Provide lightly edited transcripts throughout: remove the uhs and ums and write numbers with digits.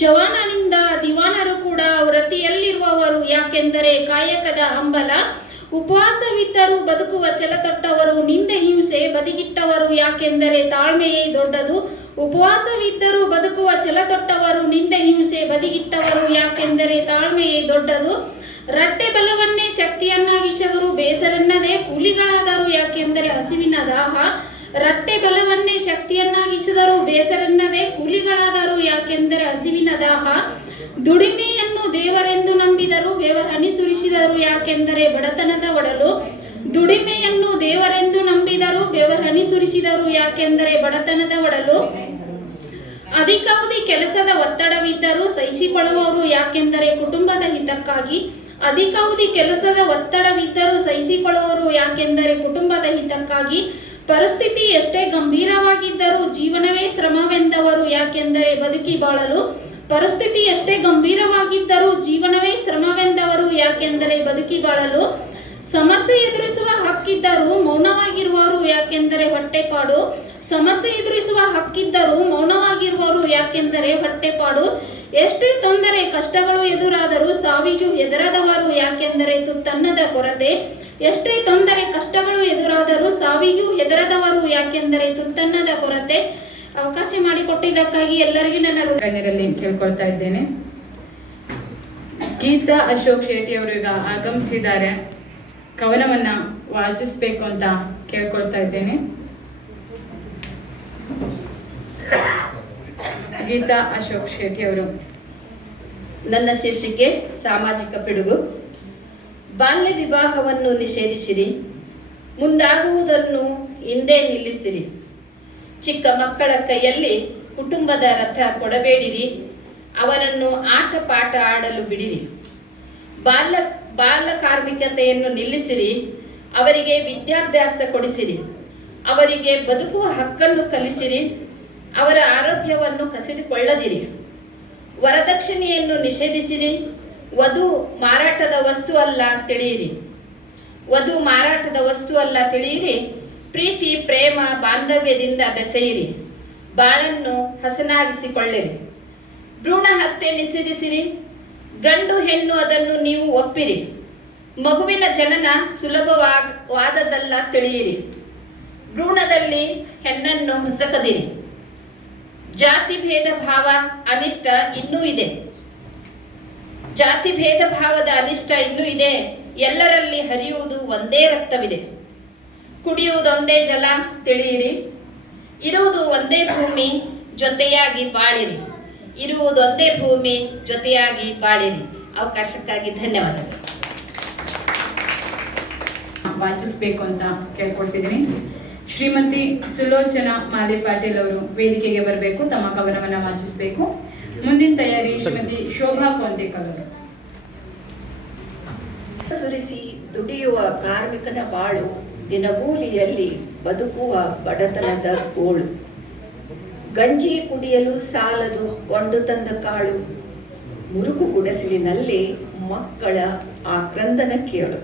ಜವಾನನಿಂದ ದಿವಾನರು ಕೂಡ ವ್ರತಿಯಲ್ಲಿರುವವರು, ಯಾಕೆಂದರೆ ಕಾಯಕದ ಹಂಬಲ. ಉಪವಾಸವಿದ್ದರೂ ಬದುಕುವ ಛಲತೊಟ್ಟವರು, ನಿಂದೆ ಹಿಂಸೆ ಬದಿಗಿಟ್ಟವರು, ಯಾಕೆಂದರೆ ತಾಳ್ಮೆಯೇ ದೊಡ್ಡದು. ಉಪವಾಸವಿದ್ದರೂ ಬದುಕುವ ಛಲತೊಟ್ಟವರು, ನಿಂದೆ ಹಿಂಸೆ ಬದಿಗಿಟ್ಟವರು, ಯಾಕೆಂದರೆ ತಾಳ್ಮೆಯೇ ದೊಡ್ಡದು. ರಟ್ಟೆ ಬಲವನ್ನೇ ಶಕ್ತಿಯನ್ನಾಗಿಸಿದರು, ಬೇಸರೆನ್ನದೆ ಕೂಲಿಗಳಾದರು, ಯಾಕೆಂದರೆ ಹಸಿವಿನ ದಾಹ. ರಟ್ಟೆ ಬಲವನ್ನೇ ಶಕ್ತಿಯನ್ನಾಗಿಸಿದರು, ಬೇಸರೆನ್ನದೆ ಕೂಲಿಗಳಾದರು, ಯಾಕೆಂದರೆ ಹಸಿವಿನ ದಾಹ. ದುಡಿಮೆಯನ್ನು ದೇವರೆಂದು ನಂಬಿದರು, ಬೆವರನಿ ಸುರಿಸಿದರು, ಯಾಕೆಂದರೆ ಬಡತನದ ಒಡಲು. ದುಡಿಮೆಯನ್ನು ದೇವರೆಂದು ನಂಬಿದರು, ಬೆವರನಿ ಸುರಿಸಿದರು, ಯಾಕೆಂದರೆ ಬಡತನದ ಒಡಲು. ಅಧಿಕಾವಧಿ ಕೆಲಸದ ಒತ್ತಡವಿದ್ದರೂ ಸಹಿಸಿಕೊಳ್ಳುವವರು, ಯಾಕೆಂದರೆ ಕುಟುಂಬದ ಹಿತಕ್ಕಾಗಿ. ಅಧಿಕಾವಧಿ ಕೆಲಸದ ಒತ್ತಡವಿದ್ದರೂ ಸಹಿಸಿಕೊಳ್ಳುವವರು, ಯಾಕೆಂದರೆ ಕುಟುಂಬದ ಹಿತಕ್ಕಾಗಿ. ಪರಿಸ್ಥಿತಿ ಎಷ್ಟೇ ಗಂಭೀರವಾಗಿದ್ದರೂ ಜೀವನವೇ ಶ್ರಮವೆಂದವರು, ಯಾಕೆಂದರೆ ಬದುಕಿ ಬಾಳಲು. ಪರಿಸ್ಥಿತಿ ಎಷ್ಟೇ ಗಂಭೀರವಾಗಿದ್ದರೂ ಜೀವನವೇ ಶ್ರಮವೆಂದವರು, ಯಾಕೆಂದರೆ ಬದುಕಿ ಬಾಳಲು. ಸಮಸ್ಯೆ ಎದುರಿಸುವ ಹಕ್ಕಿದ್ದರೂ ಮೌನವಾಗಿರುವರು, ಯಾಕೆಂದರೆ ಹೊಟ್ಟೆಪಾಡು. ಸಮಸ್ಯೆ ಎದುರಿಸುವ ಹಕ್ಕಿದ್ದರೂ ಮೌನವಾಗಿರುವರು, ಯಾಕೆಂದರೆ ಹೊಟ್ಟೆಪಾಡು. ಎಷ್ಟೇ ತೊಂದರೆ ಕಷ್ಟಗಳು ಎದುರಾದರೂ ಸಾವಿಗೂ ಹೆದರದವರು, ಯಾಕೆಂದರೆ ತುತ್ತನ್ನದ ಕೊರತೆ. ಎಷ್ಟೇ ತೊಂದರೆ ಕಷ್ಟಗಳು ಎದುರಾದರೂ ಸಾವಿಗೂ ಹೆದರದವರು, ಯಾಕೆಂದರೆ ತುತ್ತನ್ನದ ಕೊರತೆ. ಅವಕಾಶ ಮಾಡಿಕೊಟ್ಟಿದ್ದಕ್ಕಾಗಿ ಎಲ್ಲರಿಗೂ ನನ್ನ ಗಣ್ಯರಲ್ಲಿ ಕೇಳ್ಕೊಳ್ತಾ ಇದ್ದೇನೆ. ಗೀತಾ ಅಶೋಕ್ ಶೆಟ್ಟಿ ಅವರು ಈಗ ಆಗಮಿಸಿದ್ದಾರೆ. ಕವನವನ್ನ ವಾಚಿಸಬೇಕು ಅಂತ ಕೇಳ್ಕೊಳ್ತಾ ಇದ್ದೇನೆ. ಗೀತಾ ಅಶೋಕ್ ಶೆಟ್ಟಿ ಅವರು. ನನ್ನ ಶೀರ್ಷಿಕೆ ಸಾಮಾಜಿಕ ಪಿಡುಗು. ಬಾಲ್ಯ ವಿವಾಹವನ್ನು ನಿಷೇಧಿಸಿರಿ, ಮುಂದಾಗುವುದನ್ನು ಹಿಂದೆ ನಿಲ್ಲಿಸಿರಿ. ಚಿಕ್ಕ ಮಕ್ಕಳ ಕೈಯಲ್ಲಿ ಕುಟುಂಬದ ರಥ ಕೊಡಬೇಡಿರಿ, ಅವರನ್ನು ಆಟ ಪಾಠ ಆಡಲು ಬಿಡಿರಿ. ಬಾಲ ಕಾರ್ಮಿಕತೆಯನ್ನು ನಿಲ್ಲಿಸಿರಿ, ಅವರಿಗೆ ವಿದ್ಯಾಭ್ಯಾಸ ಕೊಡಿಸಿರಿ. ಅವರಿಗೆ ಬದುಕುವ ಹಕ್ಕನ್ನು ಕಲಿಸಿರಿ, ಅವರ ಆರೋಗ್ಯವನ್ನು ಕಸಿದುಕೊಳ್ಳದಿರಿ. ವರದಕ್ಷಿಣೆಯನ್ನು ನಿಷೇಧಿಸಿರಿ, ವಧು ಮಾರಾಟದ ವಸ್ತು ಅಲ್ಲ ತಿಳಿಯಿರಿ. ವಧು ಮಾರಾಟದ ವಸ್ತು ಅಲ್ಲ ತಿಳಿಯಿರಿ. ಪ್ರೀತಿ ಪ್ರೇಮ ಬಾಂಧವ್ಯದಿಂದ ಬೆಸೆಯಿರಿ, ಬಾಳನ್ನು ಹಸನಾಗಿಸಿಕೊಳ್ಳಿರಿ. ಭ್ರೂಣ ಹತ್ಯೆ ನಿಷೇಧಿಸಿರಿ, ಗಂಡು ಹೆಣ್ಣು ಅದನ್ನು ನೀವು ಒಪ್ಪಿರಿ. ಮಗುವಿನ ಜನನ ಸುಲಭವಾದದ್ದಲ್ಲ ತಿಳಿಯಿರಿ, ಭ್ರೂಣದಲ್ಲಿ ಹೆಣ್ಣನ್ನು ಹೊಸಕದಿರಿ. ಜಾತಿ ಭೇದ ಭಾವ ಅನಿಷ್ಟ ಇನ್ನೂ ಇದೆ, ಜಾತಿ ಭೇದ ಭಾವದ ಅನಿಷ್ಟ ಇನ್ನೂ ಇದೆ. ಎಲ್ಲರಲ್ಲಿ ಹರಿಯುವುದು ಒಂದೇ ರಕ್ತವಿದೆ, ಕುಡಿಯುವುದೊಂದೇ ಜಲ ತಿಳಿಯಿರಿ. ಇರುವುದು ಒಂದೇ ಭೂಮಿ, ಜೊತೆಯಾಗಿ ಬಾಳಿರಿ. ಇರುವುದೊಂದೇ ಭೂಮಿ, ಜೊತೆಯಾಗಿ ಬಾಳಿರಿ. ಅವಕಾಶಕ್ಕಾಗಿ ಧನ್ಯವಾದಗಳು. ವಾಚಿಸಬೇಕು ಅಂತ ಕೇಳ್ಕೊಳ್ತಿದ್ದೀನಿ. ಶ್ರೀಮತಿ ಸುಲೋಚನಾ ಮಾಲೆ ಪಾಟೀಲ್ ಅವರು ವೇದಿಕೆಗೆ ಬರಬೇಕು, ತಮ್ಮ ಕವನವನ್ನ ವಾಚಿಸಬೇಕು. ಮುಂದಿನ ತಯಾರಿ ಶ್ರೀಮತಿ ಶೋಭಾ ಕೊಂತೇಕರ್ ಅವರು. ಸುರಿಸಿ ದುಡಿಯುವ ಕಾರ್ಮಿಕನ ಬಾಳು, ದಿನಗೂಲಿಯಲ್ಲಿ ಬದುಕುವ ಬಡತನದ ಗೋಳು. ಗಂಜಿ ಕುಡಿಯಲು ಸಾಲದು ಕೊಂಡು ತಂದ ಕಾಳು, ಮುರುಕು ಗುಡಿಸಲಿನಲ್ಲಿ ಮಕ್ಕಳ ಆಕ್ರಂದನ ಕೇಳು.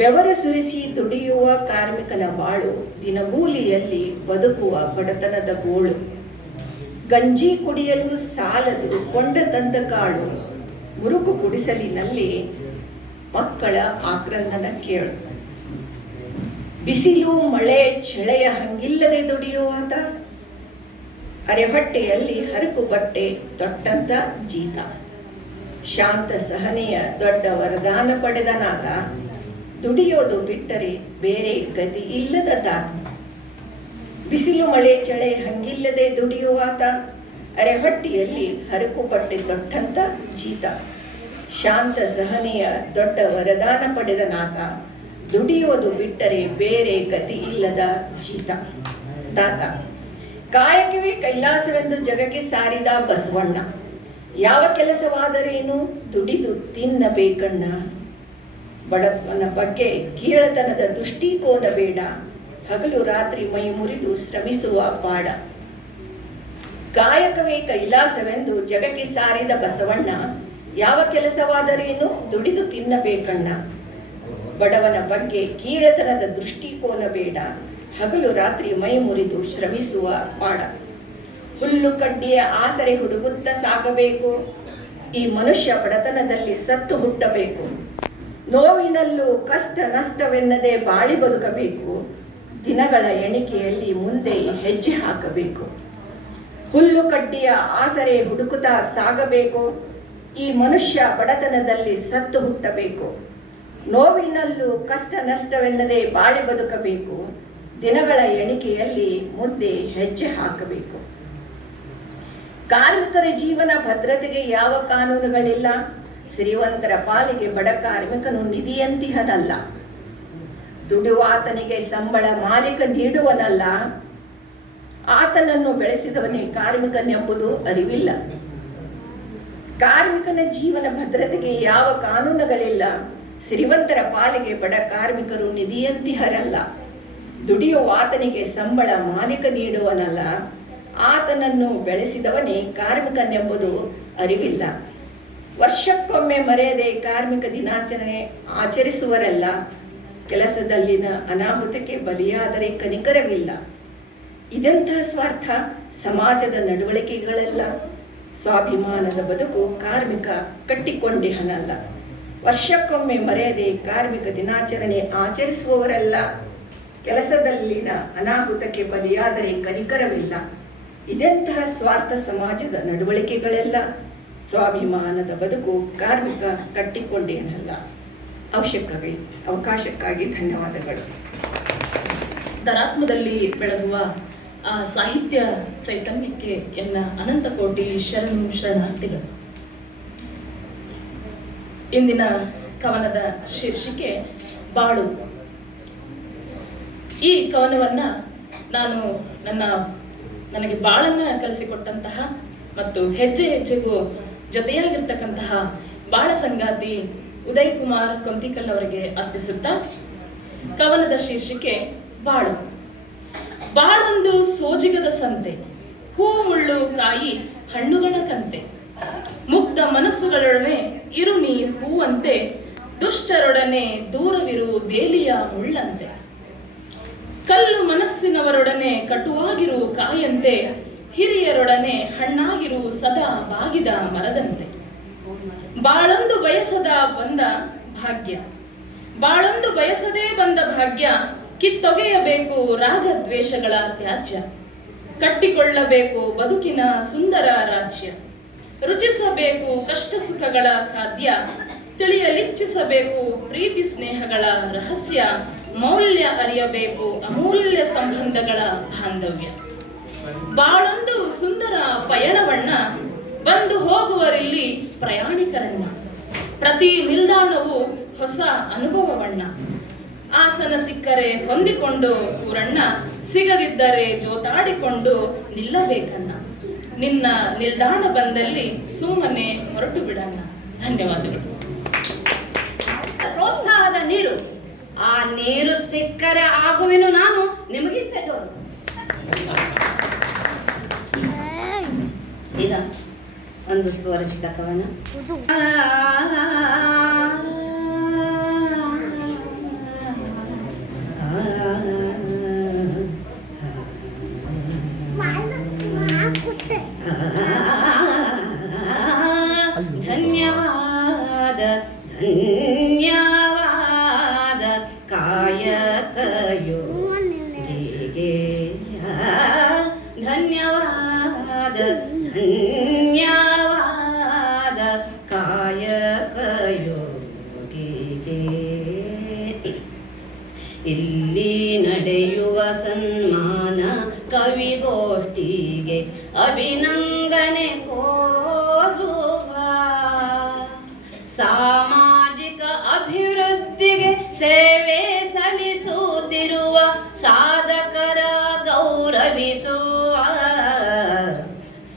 ಬೆವರ ಸುರಿಸಿ ದುಡಿಯುವ ಕಾರ್ಮಿಕನ ಬಾಳು, ದಿನಗೂಲಿಯಲ್ಲಿ ಬದುಕುವ ಬಡತನದ ಗೋಳು. ಗಂಜಿ ಕುಡಿಯಲು ಸಾಲದು ಕೊಂಡ ತಂದ ಕಾಳು, ಮುರುಕು ಗುಡಿಸಲಿನಲ್ಲಿ ಮಕ್ಕಳ ಆಕ್ರಂದನ ಕೇಳು. ಬಿಸಿಲು ಮಳೆ ಚಳೆಯ ಹಂಗಿಲ್ಲದೆ ದುಡಿಯುವಾತ, ಅರೆಹೊಟ್ಟೆಯಲ್ಲಿ ಹರಕು ಬಟ್ಟೆ ತೊಟ್ಟಂತ ಜೀತ. ಶಾಂತ ಸಹನೆಯ ದೊಡ್ಡ ವರದಾನ ಪಡೆದನಾದ, ದುಡಿಯೋದು ಬಿಟ್ಟರೆ ಬೇರೆ ಗತಿ ಇಲ್ಲದ ತಾತ. ಬಿಸಿಲು ಮಳೆ ಚಳೆ ಹಂಗಿಲ್ಲದೆ ದುಡಿಯುವಾತ, ಅರೆಹೊಟ್ಟೆಯಲ್ಲಿ ಹರಕು ಬಟ್ಟೆ ತೊಟ್ಟಂತ ಜೀತ. ಶಾಂತ ಸಹನೆಯ ದೊಡ್ಡ ವರದಾನ ಪಡೆದನಾತ, ದುಡಿಯೋದು ಬಿಟ್ಟರೆ ಬೇರೆ ಗತಿ ಇಲ್ಲದ ಜೀತ ತಾತ. ಕಾಯಕವೇ ಕೈಲಾಸವೆಂದು ಜಗಕ್ಕೆ ಸಾರಿದ ಬಸವಣ್ಣ, ಯಾವ ಕೆಲಸವಾದರೇನು ದುಡಿದು ತಿನ್ನಬೇಕಣ್ಣ. ಬಡವನ ಬಗ್ಗೆ ಕೀಳತನದ ದೃಷ್ಟಿಕೋನ ಬೇಡ, ಹಗಲು ರಾತ್ರಿ ಮೈ ಮುರಿದು ಶ್ರಮಿಸುವ ಪಾಡ. ಕಾಯಕವೇ ಕೈಲಾಸವೆಂದು ಜಗಕ್ಕೆ ಸಾರಿದ ಬಸವಣ್ಣ, ಯಾವ ಕೆಲಸವಾದರೇನು ದುಡಿದು ತಿನ್ನಬೇಕಣ್ಣ. ಬಡವನ ಬಗ್ಗೆ ಕೀಳತನದ ದೃಷ್ಟಿಕೋನ ಬೇಡ, ಹಗಲು ರಾತ್ರಿ ಮೈ ಮುರಿದು ಶ್ರಮಿಸುವ ಪಾಡ. ಹುಲ್ಲು ಕಡ್ಡಿಯ ಆಸರೆ ಹುಡುಗುತ್ತ ಸಾಗಬೇಕು. ಈ ಮನುಷ್ಯ ಬಡತನದಲ್ಲಿ ಸತ್ತು ಹುಟ್ಟಬೇಕು. ನೋವಿನಲ್ಲೂ ಕಷ್ಟ ನಷ್ಟವೆನ್ನದೆ ಬಾಳಿ ಬದುಕಬೇಕು. ದಿನಗಳ ಎಣಿಕೆಯಲ್ಲಿ ಮುಂದೆ ಹೆಜ್ಜೆ ಹಾಕಬೇಕು. ಹುಲ್ಲು ಕಡ್ಡಿಯ ಆಸರೆ ಹುಡುಕುತ್ತಾ ಸಾಗಬೇಕು. ಈ ಮನುಷ್ಯ ಬಡತನದಲ್ಲಿ ಸತ್ತು ಹುಟ್ಟಬೇಕು. ನೋವಿನಲ್ಲೂ ಕಷ್ಟ ನಷ್ಟವೆನ್ನದೆ ಬಾಳಿ ಬದುಕಬೇಕು. ದಿನಗಳ ಎಣಿಕೆಯಲ್ಲಿ ಮುಂದೆ ಹೆಜ್ಜೆ ಹಾಕಬೇಕು. ಕಾರ್ಮಿಕರ ಜೀವನ ಭದ್ರತೆಗೆ ಯಾವ ಕಾನೂನುಗಳಿಲ್ಲ. ಶ್ರೀಮಂತರ ಪಾಲಿಗೆ ಬಡ ಕಾರ್ಮಿಕನು ನಿಧಿಯಂತಿಹನಲ್ಲ. ದುಡಿಯುವಾತನಿಗೆ ಸಂಬಳ ಮಾಲೀಕ ನೀಡುವನಲ್ಲ. ಆತನನ್ನು ಬೆಳೆಸಿದವನೇ ಕಾರ್ಮಿಕನೆಂಬುದು ಅರಿವಿಲ್ಲ. ಕಾರ್ಮಿಕನ ಜೀವನ ಭದ್ರತೆಗೆ ಯಾವ ಕಾನೂನುಗಳಿಲ್ಲ. ಶ್ರೀಮಂತರ ಪಾಲಿಗೆ ಬಡ ಕಾರ್ಮಿಕರು ನಿಧಿಯಂತಿಹರಲ್ಲ. ದುಡಿಯುವಾತನಿಗೆ ಸಂಬಳ ಮಾಲೀಕ ನೀಡುವನಲ್ಲ. ಆತನನ್ನು ಬೆಳೆಸಿದವನೇ ಕಾರ್ಮಿಕನೆಂಬುದು ಅರಿವಿಲ್ಲ. ವರ್ಷಕ್ಕೊಮ್ಮೆ ಮರೆಯದೆ ಕಾರ್ಮಿಕ ದಿನಾಚರಣೆ ಆಚರಿಸುವರಲ್ಲ. ಕೆಲಸದಲ್ಲಿನ ಅನಾಹುತಕ್ಕೆ ಬಲಿಯಾದರೆ ಕನಿಕರವಿಲ್ಲ. ಇದೆಂತಹ ಸ್ವಾರ್ಥ ಸಮಾಜದ ನಡವಳಿಕೆಗಳೆಲ್ಲ. ಸ್ವಾಭಿಮಾನದ ಬದುಕು ಕಾರ್ಮಿಕ ಕಟ್ಟಿಕೊಂಡಿಹನಲ್ಲ. ವರ್ಷಕ್ಕೊಮ್ಮೆ ಮರೆಯದೆ ಕಾರ್ಮಿಕ ದಿನಾಚರಣೆ ಆಚರಿಸುವವರಲ್ಲ. ಕೆಲಸದಲ್ಲಿನ ಅನಾಹುತಕ್ಕೆ ಬಲಿಯಾದರೆ ಕನಿಕರವಿಲ್ಲ. ಇದೆಂತಹ ಸ್ವಾರ್ಥ ಸಮಾಜದ ನಡವಳಿಕೆಗಳೆಲ್ಲ. ಸ್ವಾಭಿಮಾನದ ಬದುಕು ಕಾರ್ಮಿಕ ಕಟ್ಟಿಕೊಂಡೇನಲ್ಲ. ಅವಕಾಶಕ್ಕಾಗಿ ಧನ್ಯವಾದಗಳು. ಅಂತರಾತ್ಮದಲ್ಲಿ ಬೆಳಗುವ ಆ ಸಾಹಿತ್ಯ ಚೈತನ್ಯಕ್ಕೆ ಎನ್ನ ಅನಂತ ಕೋಟಿ ಶರಣಾರ್ಥಿಗಳು. ಇಂದಿನ ಕವನದ ಶೀರ್ಷಿಕೆ ಬಾಳು. ಈ ಕವನವನ್ನ ನಾನು ನನಗೆ ಬಾಳನ್ನ ಕಲಿಸಿಕೊಟ್ಟಂತಹ ಮತ್ತು ಹೆಜ್ಜೆ ಹೆಜ್ಜೆಗೂ ಜೊತೆಯಾಗಿರ್ತಕ್ಕಂತಹ ಬಾಳ ಸಂಗಾತಿ ಉದಯ್ ಕುಮಾರ್ ಕೊಂತಿಕಲ್ ಅವರಿಗೆ ಅರ್ಪಿಸುತ್ತಾ ಕವನದ ಶೀರ್ಷಿಕೆ ಬಾಳು. ಬಾಳೊಂದು ಸೋಜಿಗದ ಸಂತೆ, ಹೂ ಮುಳ್ಳು ಕಾಯಿ ಹಣ್ಣುಗಳ ಕಂತೆ. ಮುಗ್ಧ ಮನಸ್ಸುಗಳೊಡನೆ ಇರು ನೀ ಹೂವಂತೆ, ದುಷ್ಟರೊಡನೆ ದೂರವಿರು ಬೇಲಿಯ ಮುಳ್ಳಂತೆ. ಕಲ್ಲು ಮನಸ್ಸಿನವರೊಡನೆ ಕಟುವಾಗಿರು ಕಾಯಂತೆ, ಹಿರಿಯರೊಡನೆ ಹಣ್ಣಾಗಿರು ಸದಾ ಬಾಗಿದ ಮರದಂತೆ. ಬಾಳೊಂದು ಬಯಸದೇ ಬಂದ ಭಾಗ್ಯ, ಕಿತ್ತೊಗೆಯಬೇಕು ರಾಗದ್ವೇಷಗಳ ತ್ಯಾಜ್ಯ. ಕಟ್ಟಿಕೊಳ್ಳಬೇಕು ಬದುಕಿನ ಸುಂದರ ರಾಜ್ಯ, ರುಚಿಸಬೇಕು ಕಷ್ಟ ಸುಖಗಳ ಖಾದ್ಯ. ತಿಳಿಯಲಿಚ್ಛಿಸಬೇಕು ಪ್ರೀತಿ ಸ್ನೇಹಗಳ ರಹಸ್ಯ, ಮೌಲ್ಯ ಅರಿಯಬೇಕು ಅಮೂಲ್ಯ ಸಂಬಂಧಗಳ ಬಾಂಧವ್ಯ. ಬಾಳೊಂದು ಸುಂದರ ಪಯಣವಣ್ಣ, ಬಂದು ಹೋಗುವರಿಲ್ಲಿ ಪ್ರಯಾಣಿಕರಣ್ಣ. ಪ್ರತಿ ನಿಲ್ದಾಣವು ಹೊಸ ಅನುಭವವಣ್ಣ. ಆಸನ ಸಿಕ್ಕರೆ ಹೊಂದಿಕೊಂಡು ಕೂರಣ್ಣ, ಸಿಗದಿದ್ದರೆ ಜೋತಾಡಿಕೊಂಡು ನಿಲ್ಲಬೇಕಣ್ಣ. ನಿನ್ನ ನಿಲ್ದಾಣ ಬಂದಲ್ಲಿ ಸುಮ್ಮನೆ ಹೊರಟು ಬಿಡಣ್ಣ. ಧನ್ಯವಾದಗಳು. ಪ್ರೋತ್ಸಾಹದ ನೀರು, ಆ ನೀರು ಸಿಕ್ಕರೆ ಆಗುವೆನು ನಾನು ನಿಮಗಿಂತ ಜೋರು. ಈಗ ಒಂದು ತೋರಿಸಿದ ಕವನ. ಧನ್ಯವಾದ ಧನ್ಯವಾದ ಕಾಯಕ ಯೋಗಿಗೆ. ಧನ್ಯವಾದ ಧನ್ಯವಾದ ಕಾಯಕ ಯೋಗಿಗೆ. ಇಲ್ಲಿ ನಡೆಯುವ ಸನ್ಮಾನ ಕವಿಗೋಷ್ಠಿಗೆ ಅಭಿನಂದನೆ ಕೋರುವ, ಸಾಮಾಜಿಕ ಅಭಿವೃದ್ಧಿಗೆ ಸೇವೆ ಸಲ್ಲಿಸುತ್ತಿರುವ ಸಾಧಕರ ಗೌರವಿಸುವ.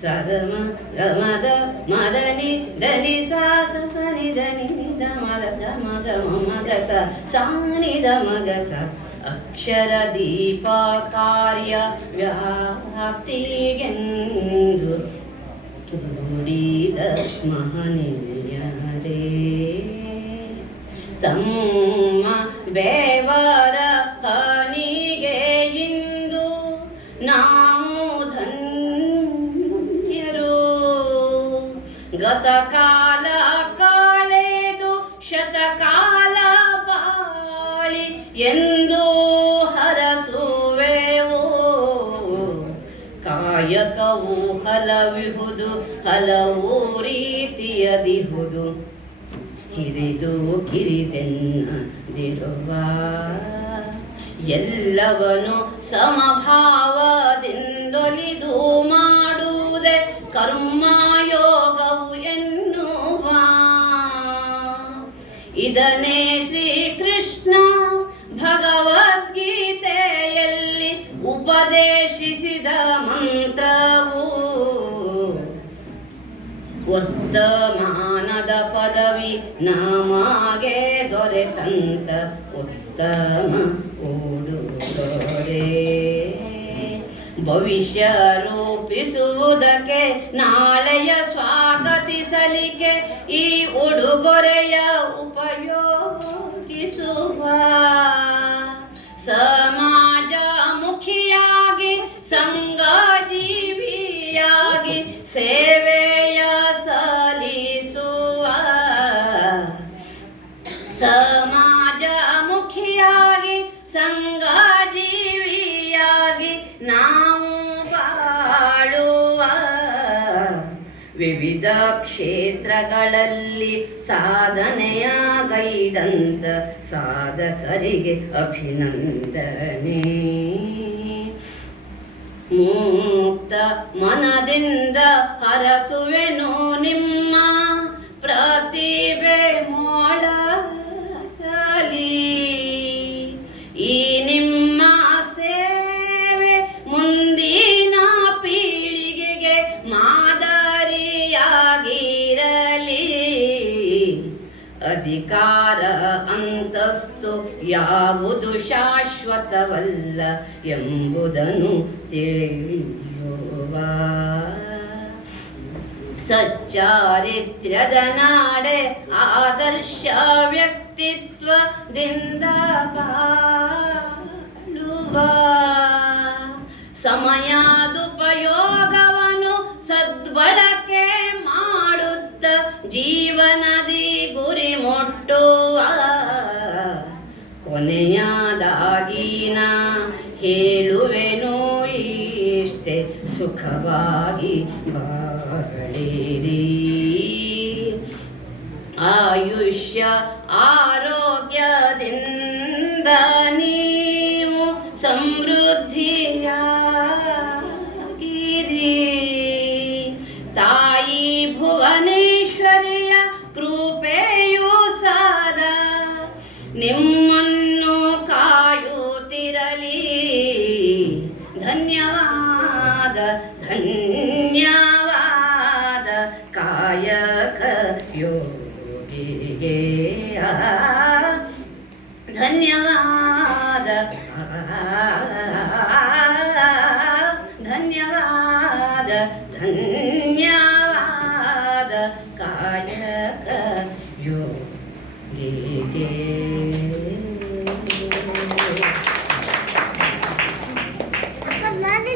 ಸಗಮ ಗಮದ ಮದನಿ ದನಿ ಸಾಸ ಸನಿ ದನಿ ದ ಮದ ಮಗ ಮಗ ಸ ಸಾನಿದ ಮಗ ಸ. ಅಕ್ಷರ ದೀಪ ಕಾರ್ಯ ವ್ಯಾಪ್ತಿಗೆಂದು ದುಡಿದ ಮಹನೀಯರೇ, ತಮ್ಮ ಬೇವರ ಹನಿಗೆ ಇಂದು ನಾವು ಧನ್ಯರೇ. ಗತಕಾಲ ಕಾಳೆದು ಶತಕಾಲ ಬಾಳಿ ಎಂದು ಹರಸುವೆವು. ಕಾಯಕವು ಹಲವಿಹುದು ಹಲವು ರೀತಿಯದಿಹುದು, ಹಿರಿದು ಕಿರಿದೆನ್ನದಿರುವ ಎಲ್ಲವನು ಸಮಭಾವದಿಂದೊಲಿದು ಮಾಡುವುದೇ ಕರ್ಮಯೋಗವು ಎನ್ನುವ. ಇದನ್ನೇ ಶ್ರೀಕೃಷ್ಣ ಭಗವದ್ಗೀತೆಯಲ್ಲಿ ಉಪದೇಶಿಸಿದ ಮಂತ್ರವು. ವರ್ತಮಾನದ ಪದವಿ ನಮಗೆ ದೊರೆತಂತ ಉತ್ತಮ ಉಡುಗೊರೆ. ಭವಿಷ್ಯ ರೂಪಿಸುವುದಕ್ಕೆ ನಾಳೆಯ ಸ್ವಾಗತಿಸಲಿಕ್ಕೆ ಈ ಉಡುಗೊರೆಯ ಉಪಯೋಗಿಸುವ. ಸಮಾಜಮುಖಿಯಾಗಿ ಸಂಘಜೀವಿಯಾಗಿ ಸೇವೆಯ ಸಲ್ಲಿಸುವ. ಸಮಾಜಮುಖಿಯಾಗಿ ಸಂಘಜೀವಿಯಾಗಿ ನಾವು ಬಾಳುವ. ವಿವಿಧ ಕ್ಷೇತ್ರಗಳಲ್ಲಿ ಸಾಧನೆಯ ಗೈದಂತ ಸಾಧಕರಿಗೆ ಅಭಿನಂದನೆ. ಮುಕ್ತ ಮನದಿಂದ ಹರಸುವೆನು ನಿಮ್ಮ ಪ್ರತಿಭೆ ಮೊಳಗಲಿ. ಈ ನಿಮ್ಮ ಸೇವೆ ಮುಂದಿನ ಪೀಳಿಗೆಗೆ ಮಾದರಿಯಾಗಿರಲಿ. ಅಧಿಕಾರ ಅಂತಸ್ತು ಯಾವುದು ಶಾಶ್ವತವಲ್ಲ ಎಂಬುದನ್ನು ತಿಳಿಯುವ. ಸಚ್ಚಾರಿತ್ರ್ಯದ ನಾಡೆ ಆದರ್ಶ ವ್ಯಕ್ತಿತ್ವದಿಂದ ಬಾಳುವ. ಸಮಯದುಪಯೋಗವನ್ನು ಸದ್ಬಳಕೆ ಮಾಡುತ್ತ ಜೀವನದಿ ಗುರಿ ಮುಟ್ಟುವ. ಕೊನೆಯದಾಗಿ ನಾ ಹೇಳುವೆನು ಇಷ್ಟೇ, ಸುಖವಾಗಿ ಬಾಳಿರಿ. ಆಯುಷ್ಯ ಆರೋಗ್ಯದಿಂದ ನೀವು ಸಮೃದ್ಧಿಯಾಗಿರಿ. ತಾಯಿ ಭುವನೇಶ್ವರಿಯ ಕೃಪೆಯು ಸದಾ ನಿಮ್ಮನ್ನು ಕಾಯುತ್ತಿರಲಿ. ಧನ್ಯವಾದ ಧನ್ಯವಾದ ಕಾಯಕ ಯೋಗಿಗೆ. ಧನ್ಯವಾದ ಧನ್ಯವಾದ ಧನ್ಯವಾದ ಕಾಯಕ ಯೋಗಿಗೆ.